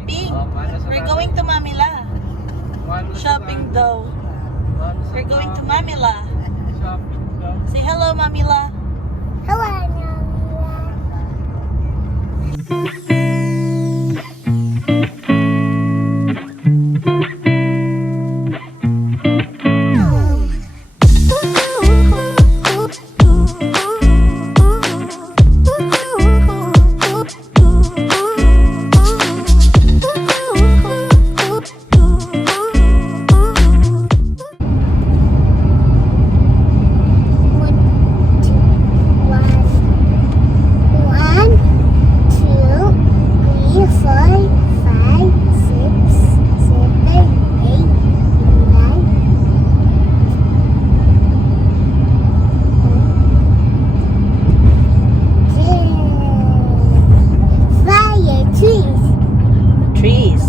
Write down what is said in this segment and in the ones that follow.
Shopping? We're going to Manila. Shopping daw. We're going to Manila. Say hello, Manila. Hello, Mama. Trees.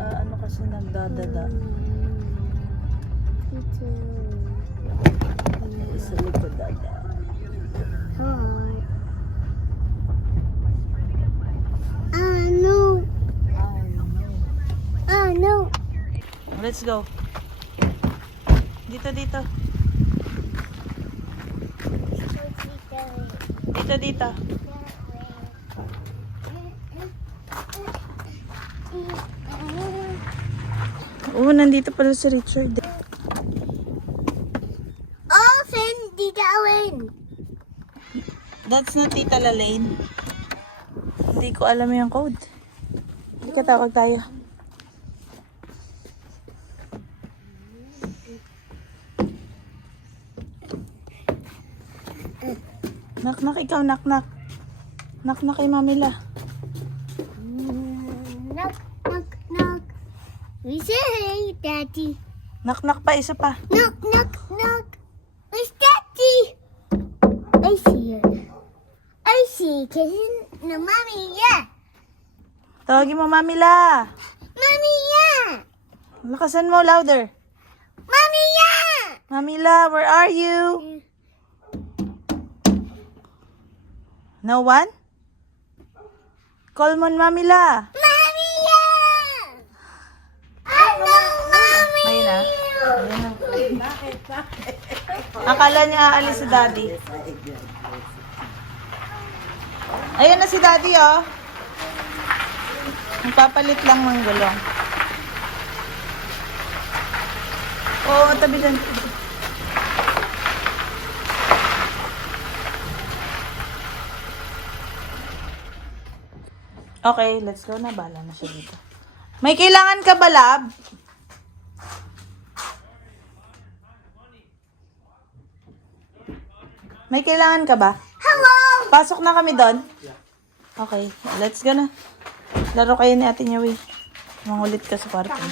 Ano kasi nagdadada. Sa likod dada. No. Let's go. Dito. Dito. Oh, nandito pala si Richard. Oh, saan Tita Lane? That's not Tita Lalaine. Hindi ko alam yung code. Hindi ka tawag tayo. Knock, ikaw, knock. Knock kay Mamila. Knock. We say hey, Daddy. Knock pa, isa pa. Knock. Where's Daddy? I see her. I see kissing the mommy, yeah. Tawagin mo, Mamila. Mommy, yeah. Lakasan mo, louder. Mommy, yeah. Mamila, where are you? No one? Call mo, Mamila. Mommy, yeah. I know, Mommy. Ayun na. Akala niya aalis si Daddy. Ayun na si Daddy, oh. Magpapalit lang ng gulong. Oo, tabi dyan. Okay, let's go na. Bahala na siya dito. May kailangan ka ba, Lab? May kailangan ka ba? Hello. Pasok na kami doon? Okay, let's go na. Laro kayo ni Ate Nyawi. Mangulit ka sa parking.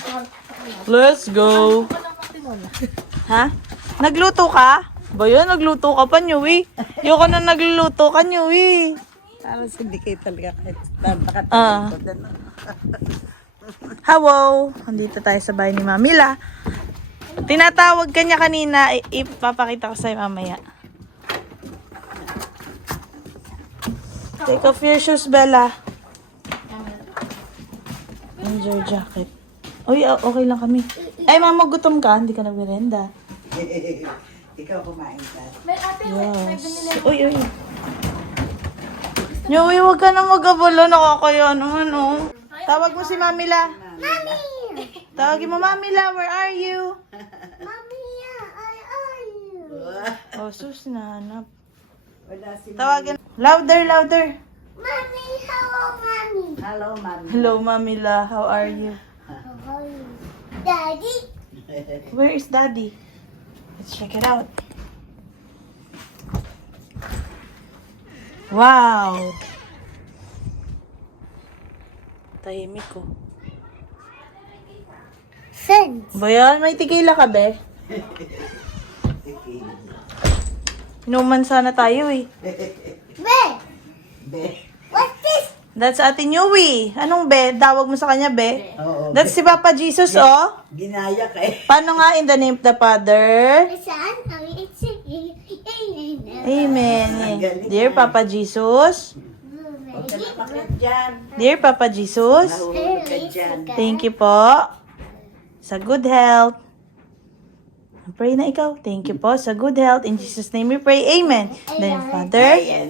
Let's go! Ha? Nagluto ka? Ba yun? Nagluto ka pa, Nyawi? Yung ka na nagluluto ka, Nyawi. Alas hindi kayo talaga kahit Ah. Hello! Nandito tayo sa bahay ni Mamila. Tinatawag ka niya kanina. Ipapakita ko sa'yo mamaya. Take off your shoes, Bella. And your jacket. Uy, okay lang kami. Ay, mama, gutom ka. Hindi ka nagmerenda. Ikaw kumain ka. Yes. Uy. Yoy, huwag ka na mag-abala. Nakakaya naman, oh. Tawag mo si Mamila. Mommy! Tawagin mo, Mamila, where are you? Mommy, I are you. Oh, sus, nahanap. Wala si Tawagin. Louder. Mommy, hello, mommy. Hello, mami. Hello, Mamila. How are you? How are you? Daddy? Where is Daddy? Let's check it out. Wow! Tahimik ko. Friends. Bayan, may tequila ka, be? Inuman sana tayo, eh. Be, Be. what's this? That's Ate Newy. Anong be? Tawag mo sa kanya, be? Oo. That's si Papa Jesus, oh. Ginaya ka eh. Paano nga in the name of the Father? Son, it's Amen. Dear Papa Jesus. Huwag ka na makit dyan. Dear Papa Jesus. Nahulog ka dyan. Thank you po. Sa good health. Pray na ikaw. Thank you po sa good health. In Jesus' name we pray. Amen. Then Father. Ayan.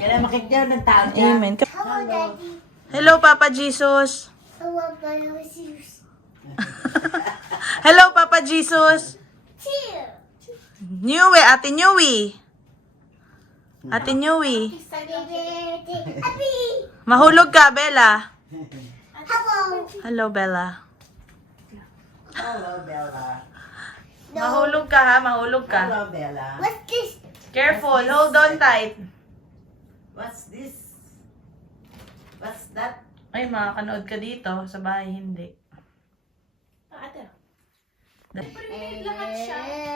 Kaya makit dyan ng tao dyan. Amen. Hello, Daddy. Hello, Papa Jesus. Hello, Jesus. Hello, Papa Jesus. Cheer. Newy, Ate Newy. Ate Newy. Happy. Mahulog ka, Bella. Hello. Hello, Bella. Hello, Bella. Mahulog ka, ha? Mahulog ka. Hello, Bella. What's this? Careful. Hold on tight. What's this? What's that? Ay, makakanood ka dito. Sa bahay, hindi.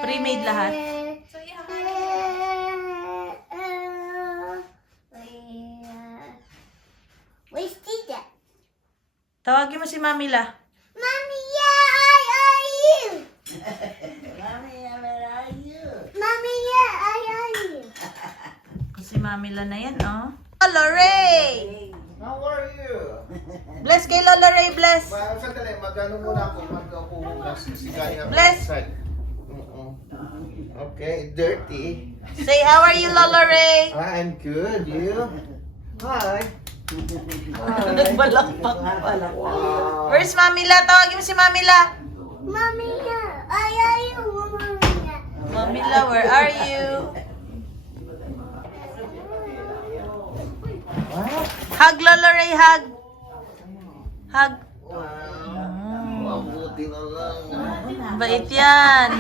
Pre-made lahat. Where's Tita? Tawagin mo si Mamila. Mommy, yeah, I are you. Mami, where are you? Mommy, yeah, I are you. Si Mamila na yan, oh. Lola Ray! How are you? Bless kay Lola Ray, bless. Sandali, magano muna ako, magkakuhugas kasi galing ako Bless. outside. Okay, dirty. Say, how are you, Lola Ray? I'm good, you? Hi. Nagbalakpak pala. Wow. Where's Mamila? Tawagin mo si Mamila. Mommy, yeah, I are you. Mommy, yeah. Mamila, where are you? Hug, Lola Ray, hug. Hug. Mabuti na lang. Bait yan.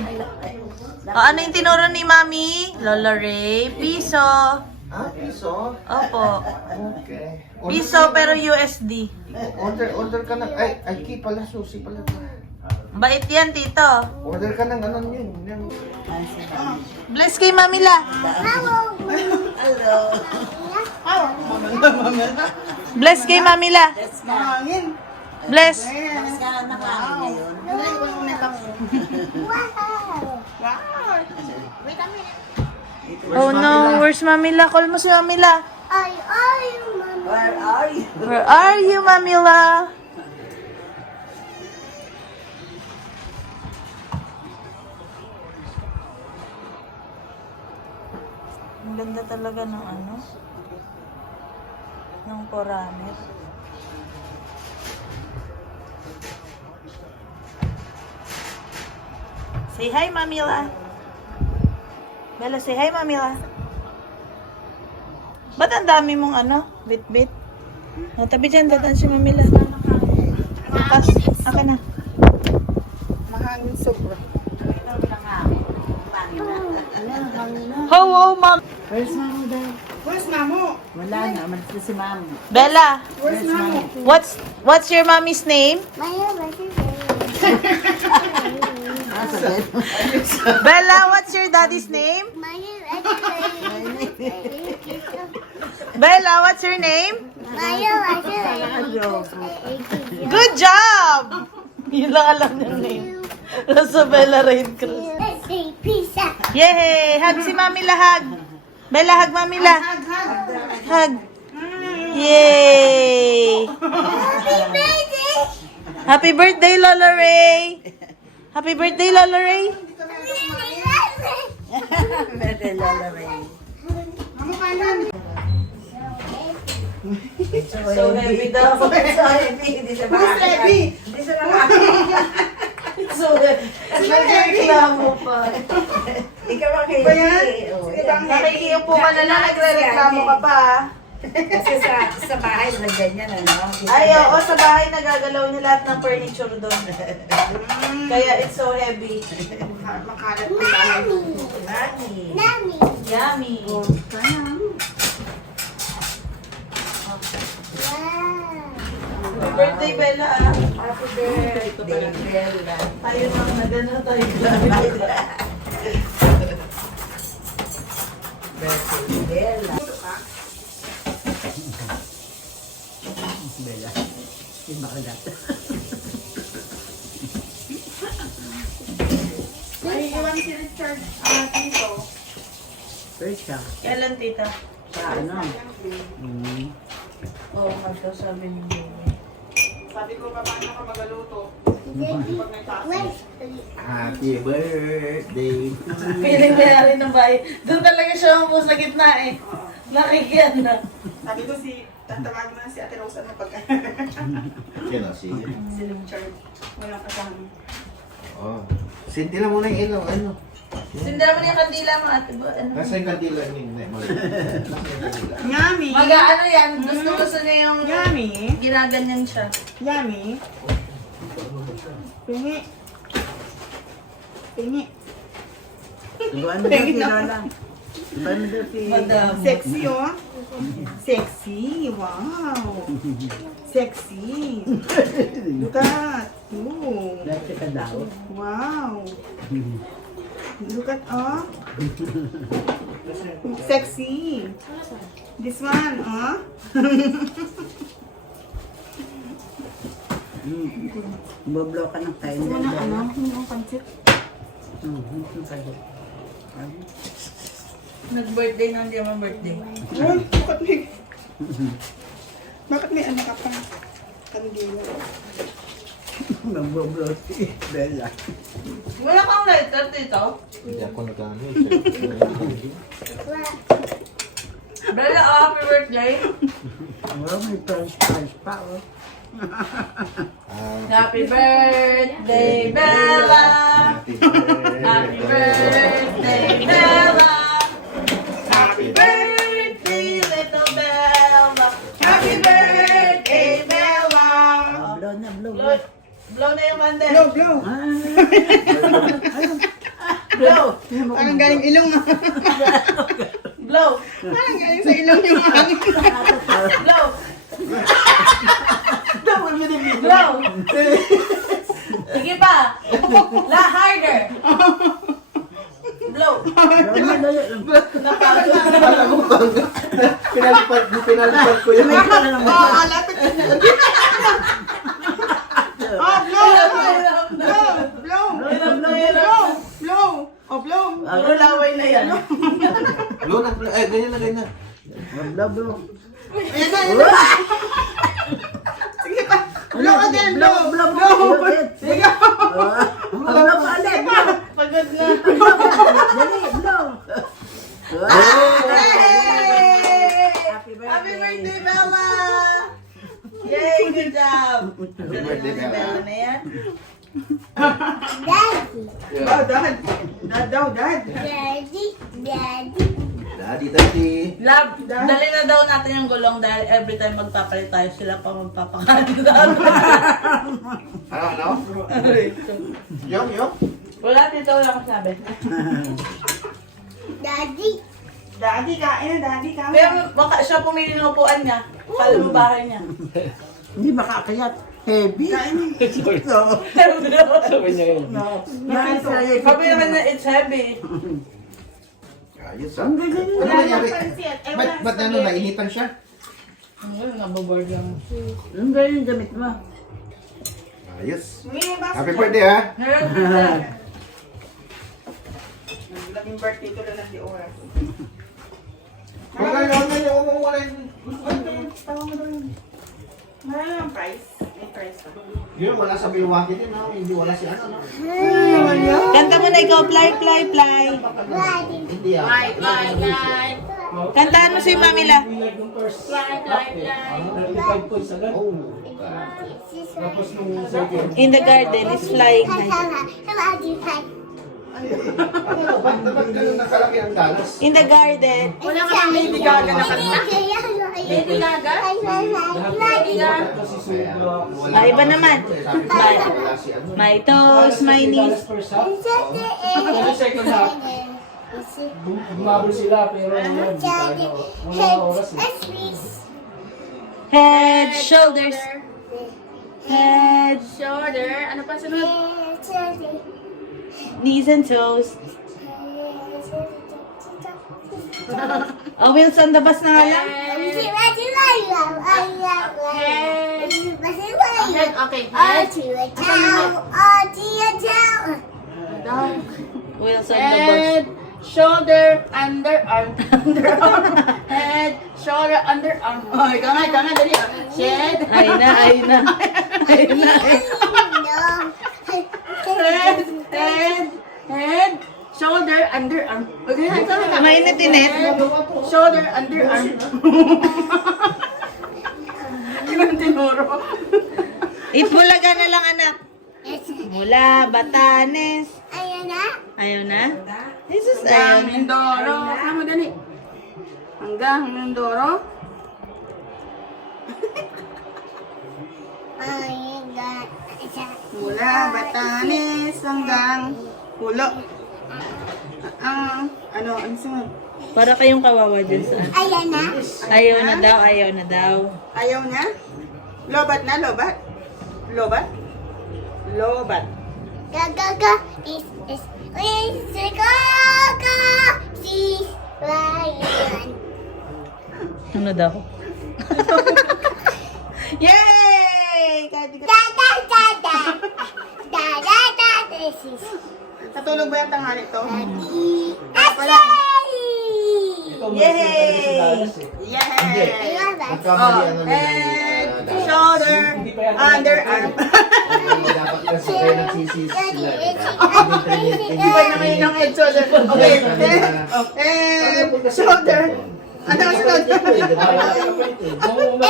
O, ano yung tinuro ni Mami? Lola Ray, piso. Ah, piso? Opo. Okay. Piso pero USD. Order ka ng, ay, key pala, susi pala. Bait yan, tito. Order ka ng ano yun. Yung, Bless kay Mamila. Hello. Bless kay Mamila. Bless. Wow. Oh no, where's Mamila? Call mo si Mamila. I are you, Mommy. Where are you? Where are you, Mamila? Ang ganda talaga ng ano? Ng Coranet. Say hi, Mamila. Bella, say hi, Mamila. Ba't ang dami mong ano? Bit-bit? Natabi dyan, datan si Mamila. Pas, aka na. Mahangin sobra. Hello, Mom. Where's Mamo, Dad? Where's Mamo? Wala na, malis si Mamo. Bella, Where's Mamo? what's your mommy's name? Bella, what's your daddy's name? Bella, what's your name? Mayo. Good job! Yun lang alam niyang name. Rosabella Rain Cruz. Let's say pizza. Yay! Hug si Mami Lahag. Bella, hug Mami La. Hug. Yay! Happy birthday. Happy birthday, Lola Ray! Happy birthday, Lola Ray! Pwede Lola Ray. So heavy daw. So heavy. Hindi siya makakita. Hindi siya makakita. So heavy. Nagreklamo pa. Ikaw ang heavy. Nakikiupo ka na lang, nagre-reklamo ka pa. Kasi sa bahay, ganyan ano. Ay, oo, sa bahay nagagalaw niya lahat ng furniture doon. Kaya it's so heavy. Makalat Mommy. Mami. Mommy. Yummy. Wow. Happy birthday, Bella, ah. Happy birthday, Bella. Tayo nang nagano tayo. Birthday, Bella. Bella. Hindi makagat. Ay, iwan si Richard dito. First siya. Kailan, tita? Sa ano? Oo, magsasabi niyo. Sabi ko, paano ka magaluto? Wait. Happy birthday. Feeling kaya rin ng bahay. Doon talaga siya ang sa gitna eh. Nakikiyan na. Sabi ko tatawagin mo na si Ate Rose ano pagka Yan o, sige. si Richard. Walang kasama. Oh. Sinti lang muna yung ilaw. Ano? Sindara mo yung kandila mo, ate. Ano? Nasa yung kandila niyo. Nasa yung kandila. Yummy! Mag-ano yan, gusto niya yung Yummy! ginaganyan siya. Yummy! Pingi! Pingi! Tubuan mo daw si Lola. Tubuan mo daw si... Madam. Sexy oh! Sexy! Wow! Sexy! Look at! Ooh. Dati ka daw. Wow! Look at sexy. This one, Boblo ka ng kain. yung pancit. Nag-birthday na hindi naman birthday. Oh, bakit may anak ka pa? Kandila. Boblo si Bella. Wala kang lighter dito? Hindi ako nag-ano. Bella, happy birthday. Oh, may french pa oh. Happy birthday, Bella. Happy Happy birthday, Bella. Happy birthday, little Bella. Happy birthday, Bella. Blow na, blow. Blow, blow na yung candle. Blow, blow. Blow. Parang galing ilong ah. Blow. Parang galing sa ilong yung hangin. Blow. Blow. Sige pa. La harder. Blow. Pinalipad ko yun. Lapit. Blow. Blow. Oh, blow. Puro laway na yan. Blow na, blow. Eh, ganyan na, ganyan na. Blow, blow. Ayan na, ayan na. Sige pa. Blow again, blow. Blow, blow. Sige. Blow pa ulit. Pagod na. Dali, blow. Happy birthday, Bella! Yay, good job! Happy birthday, Bella. Na yan. Daddy. Oh, dad. Dad daw, dad. Daddy. Daddy. Daddy, daddy. Love, dali na daw natin yung gulong dahil every time magpapalit tayo sila pa magpapakain natin. Ano? Yung? Wala dito, wala akong sabi. Daddy. Daddy, kain na, daddy, kain. Pero baka siya pumili ng upuan niya. Kala mo bahay niya. Hindi makakayat. Heavy. So, Sabi naman na it's heavy. Ayos ah. Ano nangyari? Ba't ano, nainitan siya? Ang galing yung gamit mo. Ayos. Happy birthday ha. Laging birthday ko lang si Ora. Wala yung wala yung... Tawa mo doon. Marami ang price. May price pa. Yun, wala sa Milwaukee din, no? Hindi wala si ano, no? Kanta mo na ikaw, fly, fly, fly. Hindi ah. Kantahan mo si Mamila. Oh. In the garden is flying high. Ba't ganun nakalaki ang dalas? In the garden. Wala ka ng Lady Gaga na kanta? Lady Gaga? Ah, iba naman. Wala si ano. My toes, my knees. Second half, bumabol sila pero hindi tayo. Wala oras eh. Head, shoulders. Head, Shoulder. Ano pa sunod? knees and toes. Oh, Wilson, dabas na nga lang. Head. Okay. Head. Down. Wilson, dabas. Head. Shoulder. Underarm. Underarm. Head. Shoulder. Underarm. Oh, ikaw nga, dali. Head. Ay na, ay na. Ay na. Head. Shoulder. Underarm. Okay, ikaw nga. Mainit-init. Shoulder. Underarm. Ilang tinuro. Itbulaga na lang, anak. Mula, Batanes. Ayaw na? Jesus, ayaw Hanggang na. Mindoro. Sama dali. Hanggang Mindoro. Mula Batanes hanggang Pulo. Ano sunod? Para kayong kawawa dyan sa... Ayaw na daw, ayaw na daw. Ayaw niya? Lobat na, lobat? Lobat? Lobat. Ano daw? Yay! Kahit di ka... Natulog ba yung tanghali to? Yay! Yay! Nagkamali ano nila Head, yung shoulder, underarm. dapat kasi kayo nagsisis sila. Iba naman yun ang head, shoulder. Okay, head, shoulder. Ano ang sunod? Oh,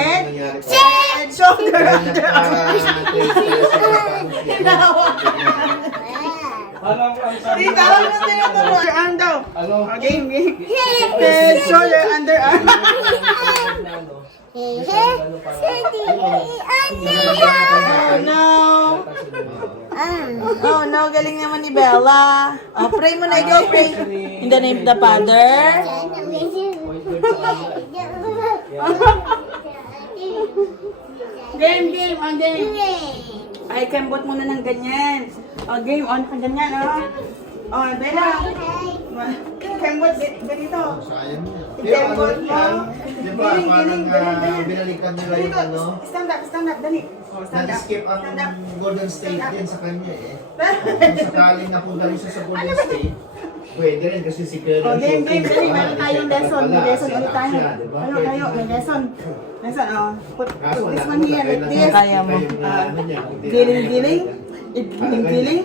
head, shoulder, underarm. Parang ang sabi Tita, huwag mo tinuturo. Underarm daw. ano? Oh, game. Head, shoulder, underarm. Oh, no. Oh, no. Galing naman ni Bella. Oh, pray mo na ikaw, pray. In the name of the Father. Game. On game. Ay, kembot muna ng ganyan. Oh, game on ka ganyan, oh. Oh, Bella. Kembot, ganito. Sayang mo. Kembot mo. Di ba parang binalikan nila yung ano? Stand up, dali. Oh, stand up. Na-skip ang Stand up. Golden State din sa kanya eh. Kung sakaling napunta siya sa Golden State, pwede rin kasi si Curry. Oh, game, shooting, dali. diba? Meron tayong lesson. May Wala, lesson ulit tayo. siya, diba? Ano tayo? May lesson. Lesson, oh. Put Kaso wala this ka one here, naman, like this. Kaya mo. ano niya, kundi- Giling-giling. Giling-giling.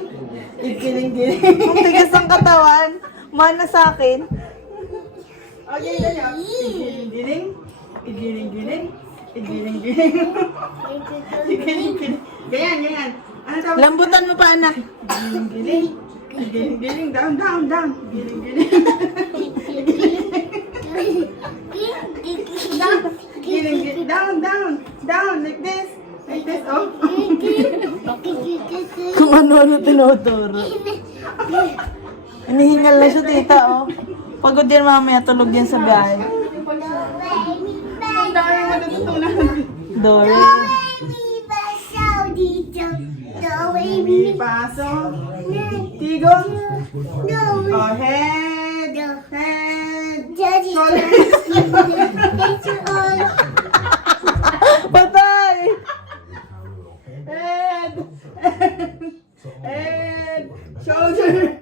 Giling-giling. Kung tigas ang katawan, mana sa akin. Okay, dali, oh. Giling-giling. Giling-giling. Giling-giling. Giling-giling. Ganyan. Ano tawag? Lambutan mo pa, anak. Giling-giling. Giling-giling. Down. Giling-giling. Giling-giling. Down. Like this. Like this, oh. Kung ano-ano tinuturo. Hinihingal na siya, tita, oh. Pagod yan mamaya, tulog yan sa biyahe. Ang dami mo natutunan. Dory. Mi, paso. Tigo. No. Oh, head. Head. Daddy. Shoulders. It's all. Patay! Head. Head. Shoulder.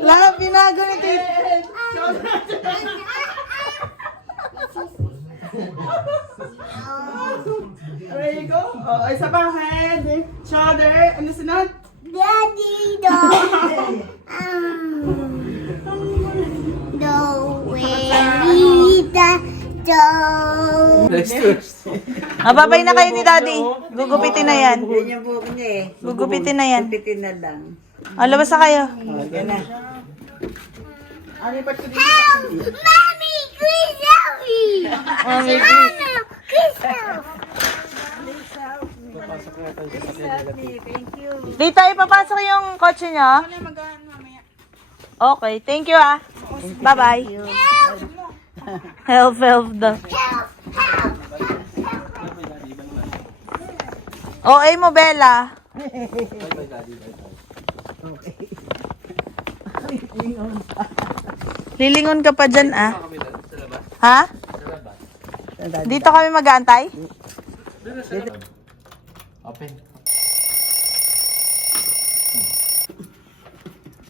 Lahat binago ni Tito. Head. Shoulder. There you go. Oh, isa pa. Head. Shoulder. Ano sunod? Daddy, no. No, Rita, no. Next Thursday. Mababay na kayo ni Daddy. Gugupitin na yan. Yan yung buhok niya eh. Gugupitin na yan. Gupitin na lang. O, labas na kayo. Yan na. Ano yung part ko dito? Mommy, please help me. Mama, please help. Dito, ipapasok yung kotse niya. Okay, thank you ah. Bye-bye. Help daw. OA mo, Bella. Lilingon ka pa dyan ah. Ha? Dito kami mag-aantay? Open.